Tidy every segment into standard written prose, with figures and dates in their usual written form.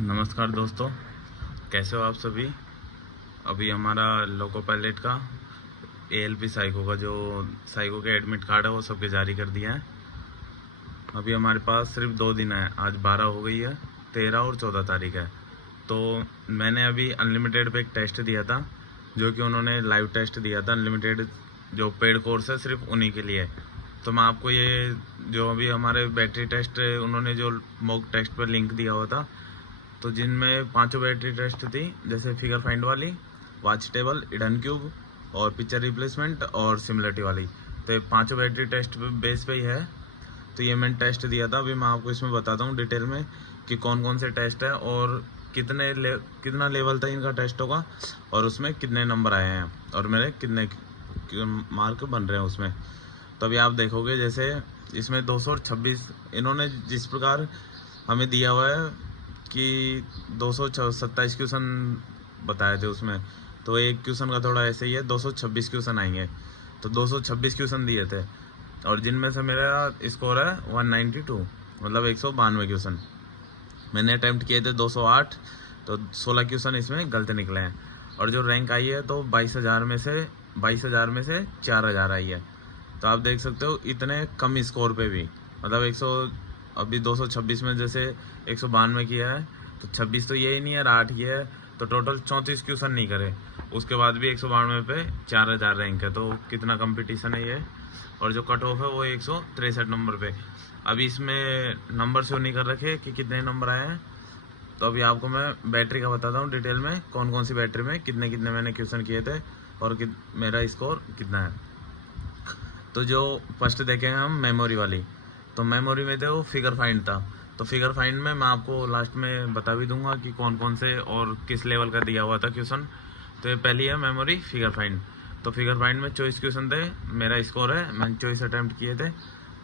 नमस्कार दोस्तों, कैसे हो आप सभी। अभी हमारा लोको पायलट का एएलपी साइको का जो साइको के एडमिट कार्ड है वो सबके जारी कर दिया है। अभी हमारे पास सिर्फ 2 दिन है, आज 12 हो गई है, 13 और 14 तारीख है। तो मैंने अभी अनलिमिटेड पे एक टेस्ट दिया था, जो कि उन्होंने लाइव टेस्ट दिया था। अनलिमिटेड जो पेड कोर्स है सिर्फ उन्हीं के लिए। तो मैं आपको ये जो अभी हमारे बैटरी टेस्ट उन्होंने जो मॉक टेस्ट पर लिंक दिया हुआ था, तो जिनमें पांचों बैटरी टेस्ट थी, जैसे फिगर फाइंड वाली, वॉच टेबल, हिडन क्यूब और पिक्चर रिप्लेसमेंट और सिमिलरिटी वाली, तो ये पांचों बैटरी टेस्ट बेस पे ही है। तो ये मैंने टेस्ट दिया था। अभी मैं आपको इसमें बताता हूँ डिटेल में कि कौन कौन से टेस्ट है और कितना लेवल था इनका टेस्टों का, और उसमें कितने नंबर आए हैं और मेरे कितने मार्क बन रहे हैं उसमें। तो अभी आप देखोगे, जैसे इसमें 226 इन्होंने जिस प्रकार हमें दिया हुआ है कि 227 क्वेश्चन बताए थे उसमें, तो एक क्वेश्चन का थोड़ा ऐसे ही है, 226 क्वेश्चन आएंगे। तो 226 क्वेश्चन दिए थे, और जिनमें से मेरा स्कोर है 192, मतलब 192 क्वेश्चन। मैंने अटैम्प्ट किए थे 208, तो 16 क्वेश्चन इसमें गलत निकले हैं। और जो रैंक आई है तो 22,000 में से 4,000 आई है। तो आप देख सकते हो इतने कम स्कोर पे भी, मतलब 100, अभी 226 में जैसे 192 किया है, तो 26 तो ये ही नहीं है, 8 किया है, तो टोटल 34 क्वेश्चन नहीं करे, उसके बाद भी 192 पे 4,000 रैंक है। तो कितना कंपटीशन है ये। और जो कट ऑफ है वो 163 नंबर पे। अभी इसमें नंबर शो नहीं कर रखे कि कितने नंबर आए हैं। तो अभी आपको मैं बैटरी का बताता हूँ डिटेल में, कौन कौन सी बैटरी में कितने कितने मैंने क्वेश्चन किए थे और मेरा स्कोर कितना है। तो जो फर्स्ट देखेंगे हम मेमोरी वाली, तो मेमोरी में थे वो फिगर फाइंड था। तो फिगर फाइंड में मैं आपको लास्ट में बता भी दूंगा कि कौन कौन से और किस लेवल का दिया हुआ था क्वेश्चन। तो ये पहली है मेमोरी फिगर फाइंड। तो फिगर फाइंड में 24 क्वेश्चन थे, मेरा स्कोर है, मैंने 24 अटैम्प्ट किए थे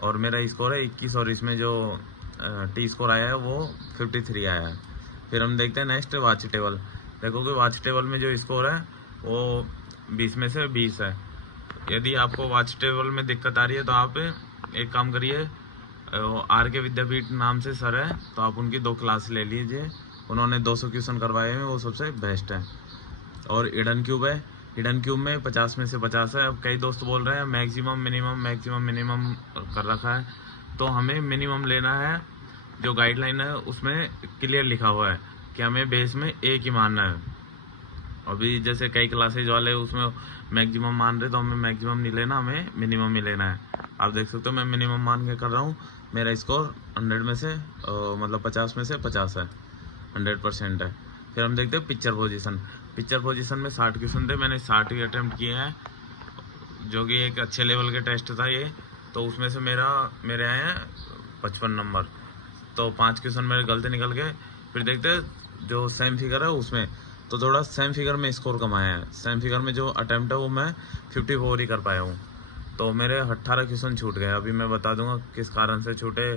और मेरा स्कोर है 21, और इसमें जो टी स्कोर आया है वो 53 आया है। फिर हम देखते हैं नेक्स्ट वॉच टेबल। देखोगे वॉच टेबल में जो स्कोर है वो 20 में से 20 है। यदि आपको वॉच टेबल में दिक्कत आ रही है तो आप एक काम करिए, आर के विद्यापीठ नाम से सर है, तो आप उनकी 2 क्लास ले लीजिए। उन्होंने 200 क्वेश्चन करवाए हैं, वो सबसे बेस्ट है। और हिडन क्यूब है, हिडन क्यूब में 50 में से 50 है। अब कई दोस्त बोल रहे हैं मैक्सिमम मिनिमम कर रखा है, तो हमें मिनिमम लेना है। जो गाइडलाइन है उसमें क्लियर लिखा हुआ है कि हमें बेस में एक ही मानना है। अभी जैसे कई क्लासेज वाले उसमें मैक्सिमम मान रहे, तो हमें मैक्सिमम नहीं लेना, हमें मिनिमम ही लेना है। आप देख सकते हो मैं मिनिमम मान के कर रहा हूँ। मेरा स्कोर 100 में से मतलब 50 में से 50 है, 100% है। फिर हम देखते हैं पिक्चर पोजीशन। पिक्चर पोजीशन में 60 क्वेश्चन थे, मैंने 60 ही अटैम्प्ट किए हैं, जो कि एक अच्छे लेवल के टेस्ट था ये। तो उसमें से मेरे आए हैं 55 नंबर, तो 5 क्वेश्चन मेरे गलत निकल गए। फिर देखते हैं जो सेम फिगर है उसमें, तो थोड़ा सेम फिगर में स्कोर कम आया है। सेम फिगर में जो अटैम्प्ट है वो मैं 54 ही कर पाया हूँ, तो मेरे 18 क्वेश्चन छूट गए। अभी मैं बता दूंगा किस कारण से छूटे,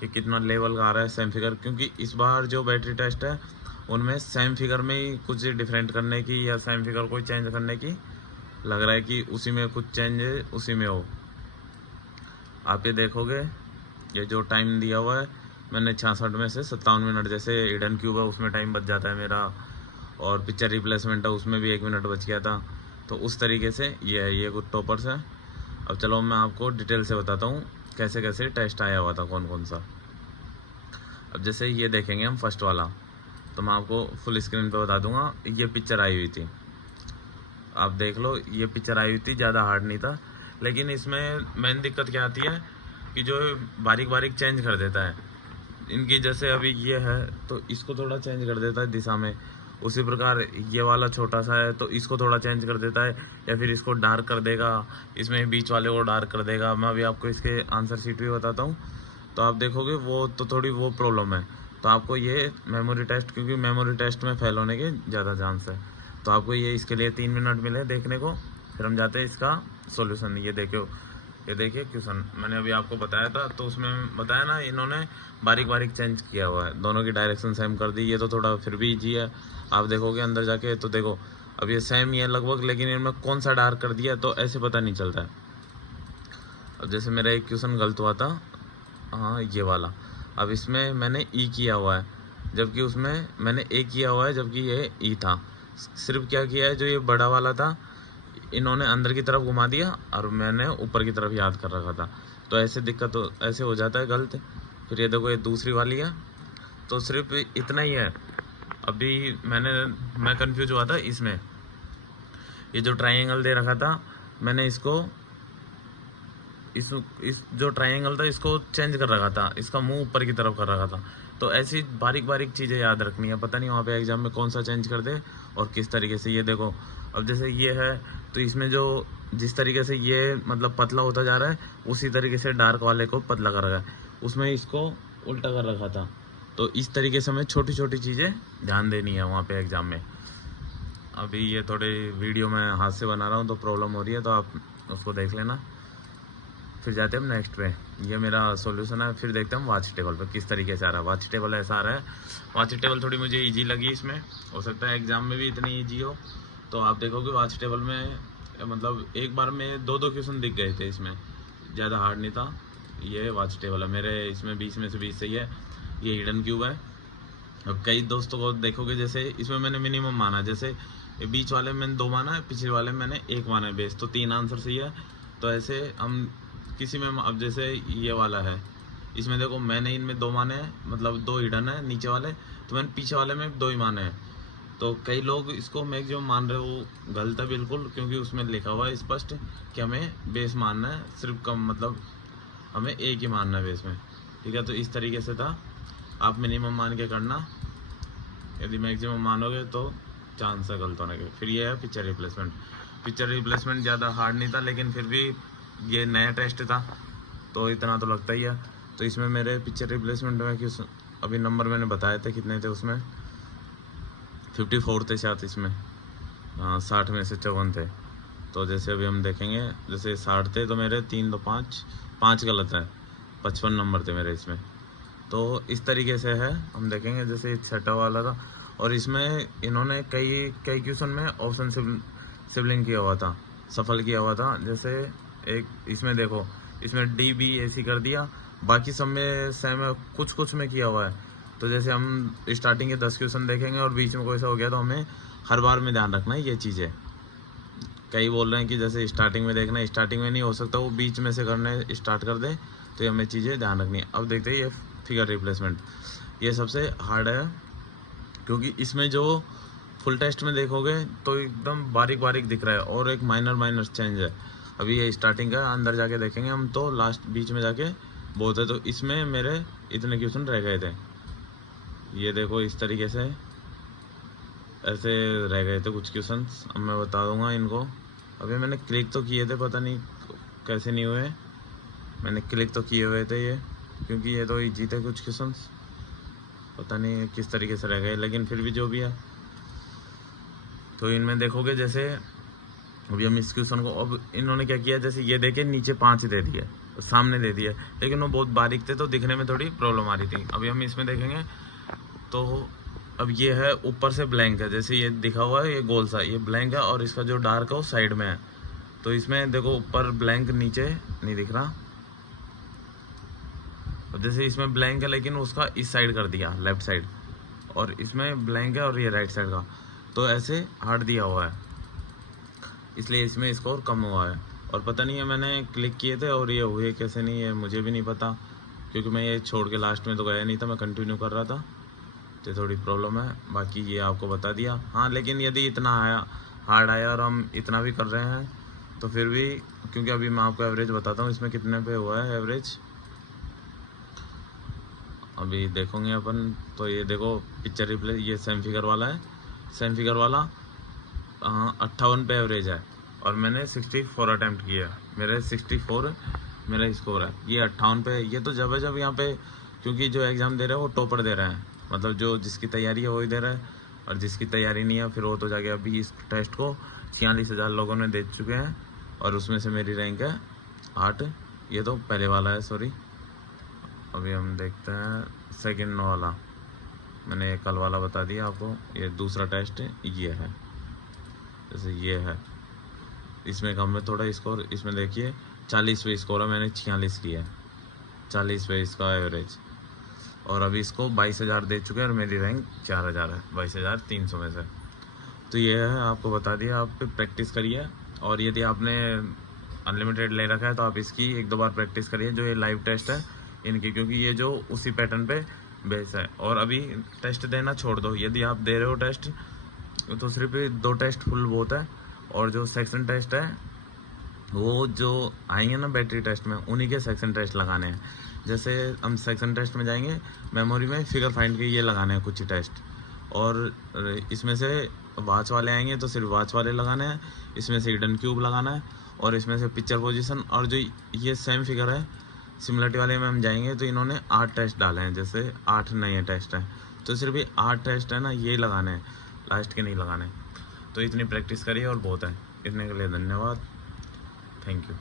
कि कितना लेवल का आ रहा है सेम फिगर, क्योंकि इस बार जो बैटरी टेस्ट है उनमें सेम फिगर में ही कुछ डिफरेंट करने की या सेम फिगर को चेंज करने की लग रहा है कि उसी में कुछ चेंज उसी में हो। आप ये देखोगे, ये जो टाइम दिया हुआ है मैंने 66 में से 57 मिनट, जैसे हिडन क्यूब है उसमें टाइम बच जाता है मेरा, और पिक्चर रिप्लेसमेंट है उसमें भी 1 मिनट बच गया था। तो उस तरीके से ये है, ये कुछ टॉपर्स है। अब चलो मैं आपको डिटेल से बताता हूँ कैसे कैसे टेस्ट आया हुआ था, कौन कौन सा। अब जैसे ये देखेंगे हम फर्स्ट वाला, तो मैं आपको फुल स्क्रीन पे बता दूंगा। ये पिक्चर आई हुई थी, आप देख लो, ये पिक्चर आई हुई थी, ज़्यादा हार्ड नहीं था। लेकिन इसमें मेन दिक्कत क्या आती है कि जो बारीक बारीक चेंज कर देता है इनकी, जैसे अभी ये है तो इसको थोड़ा चेंज कर देता है दिशा में, उसी प्रकार ये वाला छोटा सा है तो इसको थोड़ा चेंज कर देता है, या फिर इसको डार्क कर देगा, इसमें बीच वाले को डार्क कर देगा। मैं अभी आपको इसके आंसर शीट भी बताता हूँ, तो आप देखोगे वो तो थोड़ी वो प्रॉब्लम है। तो आपको ये मेमोरी टेस्ट, क्योंकि मेमोरी टेस्ट में फेल होने के ज़्यादा चांस है, तो आपको ये इसके लिए 3 मिनट मिले देखने को। फिर हम जाते हैं इसका सॉल्यूशन। ये देखो, ये देखिए क्वेश्चन मैंने अभी आपको बताया था, तो उसमें बताया ना इन्होंने बारीक बारीक चेंज किया हुआ है, दोनों की डायरेक्शन सेम कर दी। ये तो थोड़ा फिर भी ईजी है, आप देखोगे अंदर जाके तो देखो अब ये सेम ही है लगभग, लेकिन इनमें कौन सा डार्क कर दिया तो ऐसे पता नहीं चलता है। अब जैसे मेरा एक क्वेश्चन गलत हुआ था, हाँ ये वाला, अब इसमें मैंने ई किया हुआ है, जबकि उसमें मैंने ए किया हुआ है, जबकि ये ई था। सिर्फ क्या किया है, जो ये बड़ा वाला था इन्होंने अंदर की तरफ घुमा दिया और मैंने ऊपर की तरफ याद कर रखा था। तो ऐसे दिक्कत ऐसे हो जाता है गलत। फिर ये देखो ये दूसरी वाली है, तो सिर्फ इतना ही है। अभी मैं कंफ्यूज हुआ था इसमें, ये जो ट्रायंगल दे रखा था मैंने इसको इस जो ट्रायंगल था इसको चेंज कर रखा था, इसका मुंह ऊपर की तरफ कर रखा था। तो ऐसी बारीक बारीक चीज़ें याद रखनी है, पता नहीं वहाँ पे एग्जाम में कौन सा चेंज कर दे और किस तरीके से। ये देखो अब जैसे ये है, तो इसमें जो जिस तरीके से ये मतलब पतला होता जा रहा है उसी तरीके से डार्क वाले को पतला कर रखा है, उसमें इसको उल्टा कर रखा था। तो इस तरीके से हमें छोटी छोटी चीज़ें ध्यान देनी है वहाँ पे एग्ज़ाम में। अभी ये थोड़े वीडियो मैं हाथ से बना रहा हूँ तो प्रॉब्लम हो रही है, तो आप उसको देख लेना। फिर जाते हैं हम नेक्स्ट पे। ये मेरा सॉल्यूशन है। फिर देखते हैं हम वाच टेबल पे किस तरीके से आ रहा है। वाच टेबल ऐसा आ रहा है। वाच टेबल थोड़ी मुझे इजी लगी, इसमें हो सकता है एग्जाम में भी इतनी इजी हो। तो आप देखोगे वाच टेबल में मतलब एक बार में 2-2 क्वेश्चन दिख गए थे, इसमें ज़्यादा हार्ड नहीं था। ये वाच टेबल है मेरे, इसमें 20 में से 20 सही है। ये हिडन क्यूब है। अब कई दोस्तों को देखोगे जैसे इसमें मैंने मिनिमम माना, जैसे बीच वाले में मैंने 2 माना है, पिछले वाले में मैंने 1 माना है बेस, तो 3 आंसर सही है। तो ऐसे हम किसी में अब जैसे ये वाला है, इसमें देखो मैंने इनमें 2 माने हैं, मतलब 2 हिडन है नीचे वाले, तो मैंने पीछे वाले में 2 ही माने हैं। तो कई लोग इसको मैक्सिमम मान रहे हो, वो गलत है बिल्कुल, क्योंकि उसमें लिखा हुआ है स्पष्ट कि हमें बेस मानना है, सिर्फ कम मतलब हमें एक ही मानना है बेस में। ठीक है, तो इस तरीके से था, आप मिनिमम मान के करना, यदि मैक्सिमम मानोगे तो चांस है गलत होने के। फिर ये है पिक्चर रिप्लेसमेंट। पिक्चर रिप्लेसमेंट ज़्यादा हार्ड नहीं था, लेकिन फिर भी ये नया टेस्ट था तो इतना तो लगता ही है। तो इसमें मेरे पिक्चर रिप्लेसमेंट में कि अभी नंबर मैंने बताए थे कितने थे, उसमें 54 थे शायद, इसमें 60 में से 54 थे। तो जैसे अभी हम देखेंगे, जैसे 60 थे तो मेरे 3 2 5 गलत है, 55 नंबर थे मेरे इसमें। तो इस तरीके से है, हम देखेंगे जैसे छठा वाला था। और इसमें इन्होंने कई कई क्वेश्चन में ऑप्शन सिबलिंग किया हुआ था, सफल किया हुआ था। जैसे एक इसमें देखो, इसमें डी बी ए सी कर दिया, बाकी सब में सेम कुछ कुछ में किया हुआ है। तो जैसे हम स्टार्टिंग के 10 क्वेश्चन देखेंगे और बीच में कोई सा हो गया, तो हमें हर बार में ध्यान रखना है ये चीज़ें। कई बोल रहे हैं कि जैसे स्टार्टिंग में देखना है, स्टार्टिंग में नहीं हो सकता, वो बीच में से करने स्टार्ट कर दे, तो ये हमें चीज़ें ध्यान रखनी है। अब देखते हैं ये फिगर रिप्लेसमेंट, ये सबसे हार्ड है, क्योंकि इसमें जो फुल टेस्ट में देखोगे तो एकदम बारीक बारीक दिख रहा है और एक माइनर चेंज है। अभी ये स्टार्टिंग का, अंदर जाके देखेंगे हम तो लास्ट बीच में जाके बहुत है। तो इसमें मेरे इतने क्वेश्चन रह गए थे, ये देखो इस तरीके से ऐसे रह गए थे कुछ क्वेश्चन। अब मैं बता दूंगा इनको। अभी मैंने क्लिक तो किए थे, पता नहीं कैसे नहीं हुए, मैंने क्लिक तो किए हुए थे ये, क्योंकि ये तो ईजी थे कुछ क्वेश्चन, पता नहीं किस तरीके से रह गए, लेकिन फिर भी जो भी है। तो इनमें देखोगे जैसे अभी हम इस क्वेश्चन को, अब इन्होंने क्या किया, जैसे ये देखे नीचे 5 दे दिए, सामने दे दिए, लेकिन वो बहुत बारीक थे तो दिखने में थोड़ी प्रॉब्लम आ रही थी। अभी हम इसमें देखेंगे तो अब ये है ऊपर से ब्लैंक है, जैसे ये दिखा हुआ है ये गोल सा, ये ब्लैंक है और इसका जो डार्क है वो साइड में है। तो इसमें देखो ऊपर ब्लैंक, नीचे नहीं दिख रहा। अब जैसे इसमें ब्लैंक है लेकिन उसका इस साइड कर दिया लेफ्ट साइड, और इसमें ब्लैंक है और ये राइट साइड का, तो ऐसे हार्ड दिया हुआ है, इसलिए इसमें स्कोर कम हुआ है। और पता नहीं है मैंने क्लिक किए थे और ये हुए कैसे नहीं है मुझे भी नहीं पता, क्योंकि मैं ये छोड़ के लास्ट में तो गया नहीं था, मैं कंटिन्यू कर रहा था, तो थोड़ी प्रॉब्लम है। बाकी ये आपको बता दिया। हाँ, लेकिन यदि इतना आया हार्ड आया और हम इतना भी कर रहे हैं तो फिर भी, क्योंकि अभी मैं आपको एवरेज बताता हूँ इसमें कितने पे हुआ है एवरेज, अभी देखोगे अपन। तो ये देखो पिक्चर रिप्ले, ये सेम फिगर वाला है, सेम फिगर वाला 58 पे एवरेज है, और मैंने 64 अटैम्प्ट किया, मेरे 64 मेरा स्कोर है। ये 58 पे, ये तो जब है जब यहाँ पे, क्योंकि जो एग्ज़ाम दे रहे हैं वो टॉपर दे रहे हैं, मतलब जो जिसकी तैयारी है वही दे रहा है, और जिसकी तैयारी नहीं है फिर वो तो जाके, अभी इस टेस्ट को 46,000 लोगों ने दे चुके हैं, और उसमें से मेरी रैंक है 8। ये तो पहले वाला है, सॉरी। अभी हम देखते हैं सेकंड वाला, मैंने कल वाला बता दिया आपको, ये दूसरा टेस्ट ये है, जैसे ये है, इसमें कम है थोड़ा स्कोर। इसमें देखिए 40 पे स्कोर है, मैंने 46 किया है, 40 पे इसका एवरेज। और अभी इसको 22,000 दे चुके हैं और मेरी रैंक 4,000 है, 22,300 में से। तो ये है, आपको बता दिया, आप प्रैक्टिस करिए। और यदि आपने अनलिमिटेड ले रखा है तो आप इसकी 1-2 बार प्रैक्टिस करिए, जो ये लाइव टेस्ट है इनकी, क्योंकि ये जो उसी पैटर्न पे बेस है। और अभी टेस्ट देना छोड़ दो, यदि आप दे रहे हो टेस्ट तो सिर्फ 2 टेस्ट फुल बहुत है। और जो सेक्शन टेस्ट है वो जो आएंगे ना बैटरी टेस्ट में, उन्हीं के सेक्शन टेस्ट लगाने हैं। जैसे हम सेक्शन टेस्ट में जाएंगे, मेमोरी में फिगर फाइंड के ये लगाने हैं कुछ ही टेस्ट, और इसमें से वॉच वाले आएंगे तो सिर्फ वॉच वाले लगाने हैं, इसमें से हिडन क्यूब लगाना है, और इसमें से पिक्चर पोजीशन। और जो ये सेम फिगर है सिमिलरिटी वाले में हम जाएंगे तो इन्होंने 8 टेस्ट डाले हैं, जैसे 8 नए टेस्ट हैं, तो सिर्फ ये 8 टेस्ट है ना, ये लगाने हैं, लास्ट के नहीं लगाने। तो इतनी प्रैक्टिस करिए और बहुत है। इतने के लिए धन्यवाद, थैंक यू।